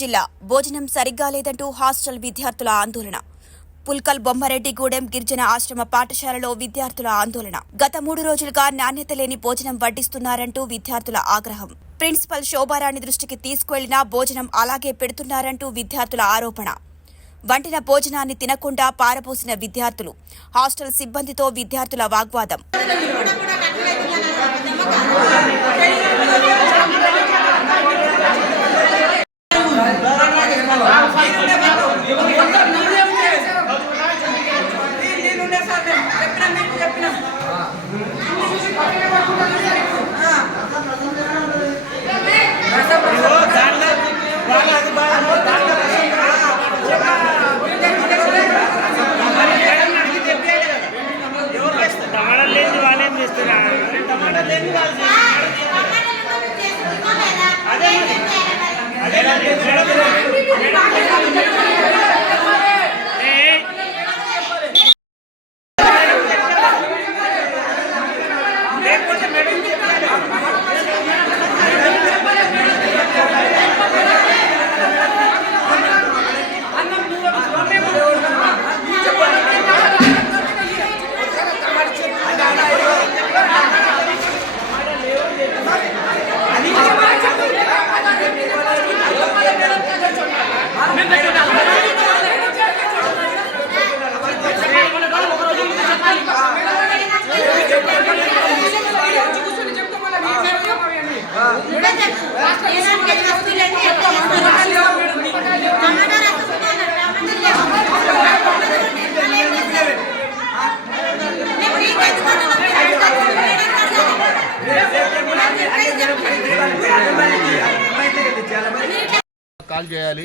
జిల్లా భోజనం సరిగ్గా లేదంటూ హాస్టల్ విద్యార్థుల ఆందోళన. పుల్కల్ బొమ్మరెడ్డిగూడెం గిరిజన ఆశ్రమ పాఠశాలలో విద్యార్థుల ఆందోళన. గత 3 రోజులుగా నాణ్యత లేని భోజనం వడ్డిస్తున్నారంటూ విద్యార్థుల ఆగ్రహం. ప్రిన్సిపల్ శోభారాణి దృష్టికి తీసుకువెళ్లినా భోజనం అలాగే పెడుతున్నారంటూ విద్యార్థుల ఆరోపణ. వండిన భోజనాన్ని తినకుండా పారబోసిన విద్యార్థులు. హాస్టల్ సిబ్బందితో విద్యార్థుల వాగ్వాదం. కాల్ చేయాలి,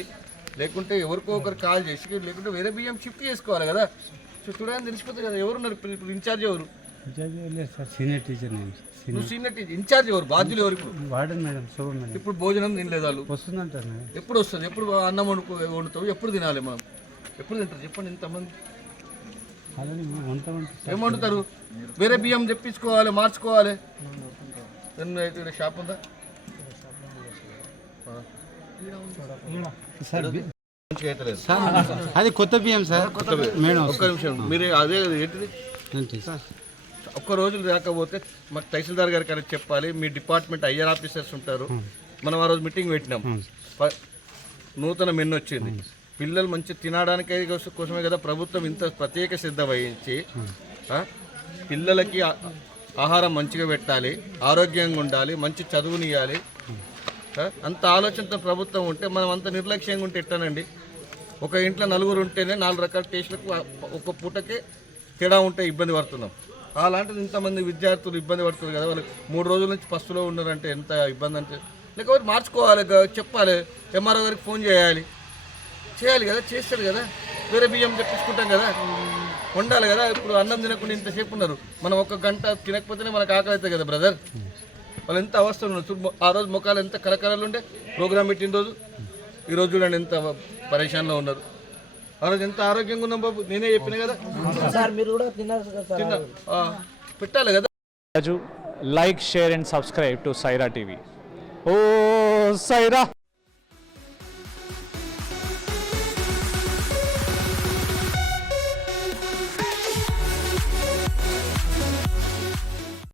లేకుంటే ఎవరికో ఒకరు కాల్ చేసి, లేకుంటే వేరే బియ్యం షిఫ్ట్ చేసుకోవాలి కదా. చూడడానికి తెలిసిపోతుంది కదా ఎవరున్నారు ఇప్పుడు. ఇన్ఛార్జ్ ఎవరు? Senior teacher. నువ్వు సీనియర్ టీచర్, ఇన్ఛార్జ్ ఎవరు? బాధ్యులు ఎవరు? ఇప్పుడు వార్డెన్ మేడం, శోభ మేడం. ఇప్పుడు భోజనం తినలేదు వాళ్ళు. వస్తుందంటారు మేడం. ఎప్పుడు వస్తుంది? ఎప్పుడు అన్నం వండుతావు? ఎప్పుడు తినాలి మనం? ఎప్పుడు తింటారు చెప్పండి? ఇంతమంది ఏం వండుతారు? వేరే బియ్యం తెప్పించుకోవాలి, మార్చుకోవాలి. షాప్ ఉందా? అది కొత్త బియ్యం సార్. మేడం ఒక్క నిమిషం, మీరు అదే ఏంటిది ఒక్క రోజులు రాకపోతే మాకు తహసీల్దార్ గారికి అనేది చెప్పాలి. మీ డిపార్ట్మెంట్ ఐఆర్ ఆఫీసర్స్ ఉంటారు. మనం ఆ రోజు మీటింగ్ పెట్టినాం. నూతన మెను వచ్చింది. పిల్లలు మంచి తినడానికి కోసమే కదా ప్రభుత్వం ఇంత ప్రత్యేక శ్రద్ధ వహించి పిల్లలకి ఆహారం మంచిగా పెట్టాలి, ఆరోగ్యంగా ఉండాలి, మంచి చదువునియాలి. అంత ఆలోచనతో ప్రభుత్వం ఉంటే మనం అంత నిర్లక్ష్యంగా ఉంటే ఎట్టానండి? ఒక ఇంట్లో 4 ఉంటేనే 4 రకాల టేస్టులకు ఒక పూటకే తేడా ఉంటే ఇబ్బంది పడుతున్నాం. అలాంటిది ఇంతమంది విద్యార్థులు ఇబ్బంది పడుతున్నారు కదా. వాళ్ళకి 3 రోజుల నుంచి పస్తులో ఉన్నారంటే ఎంత ఇబ్బంది అంటే. లేకపోతే మార్చుకోవాలి, చెప్పాలి, ఎంఆర్ఓ గారికి ఫోన్ చేయాలి కదా. చేస్తారు కదా, వేరే బియ్యం తెప్పించుకుంటాం కదా, వండాలి కదా. ఇప్పుడు అన్నం తినకుండా ఇంతసేపు ఉన్నారు. మనం 1 గంట తినకపోతేనే మనకు ఆకలి అవుతుంది కదా బ్రదర్. వాళ్ళు ఎంత అవస్థ ఉన్నారు. ఆ రోజు ముఖాలు ఎంత కలకలలు ఉండే ప్రోగ్రామ్ పెట్టిన రోజు. ఈరోజు చూడండి ఎంత పరేషాన్లో ఉన్నారు. ఆ రోజు ఎంత ఆరోగ్యంగా ఉన్నాం బాబు, నేనే చెప్పిన కదా. పెట్టాలి కదా. Like, share and subscribe to Saira TV. ఓ సైరా.